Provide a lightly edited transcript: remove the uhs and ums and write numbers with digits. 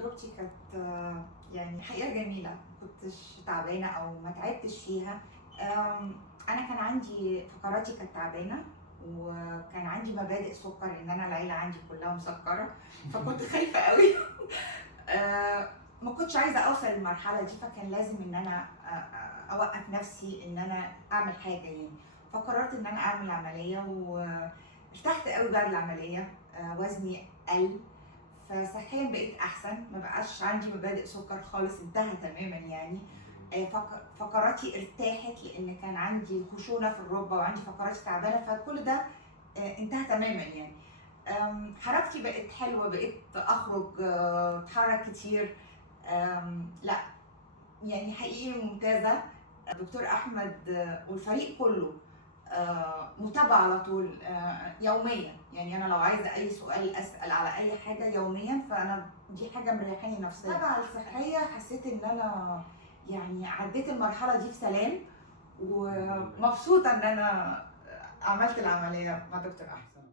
تجربتي كانت يعني حقيقة جميلة، ما كنتش تعبانة أو ما تعبتش فيها. أنا كان عندي فقراتي كانت تعبانة، وكان عندي مبادئ سكر إن أنا العيلة عندي كلها مسكرة، فكنت خايفة أوي. ما كنتش عايزة أوصل للمرحلة دي، فكان لازم إن أنا أوقف نفسي إن أنا أعمل حاجة يعني. فقررت إن أنا أعمل عملية وارتحت أوي بعد العملية. وزني قل، فصحيا بقيت احسن، ما بقاش عندي مبادئ سكر خالص، انتهى تماما يعني. فقراتي ارتاحت لان كان عندي خشونه في الركبه وعندي فقراتي تعبانه، فكل ده انتهى تماما يعني. حركتي بقت حلوه، بقيت اخرج اتحرك كتير. لا يعني حقيقي ممتازه. دكتور احمد والفريق كله متابعة على طول، يوميا يعني. انا لو عايزه اي سؤال اسال على اي حاجه يوميا، فانا دي حاجه مريحاني نفسيا. المتابعه الصحيه حسيت ان انا يعني عديت المرحله دي في سلام، ومبسوطه ان انا عملت العمليه مع دكتور احمد.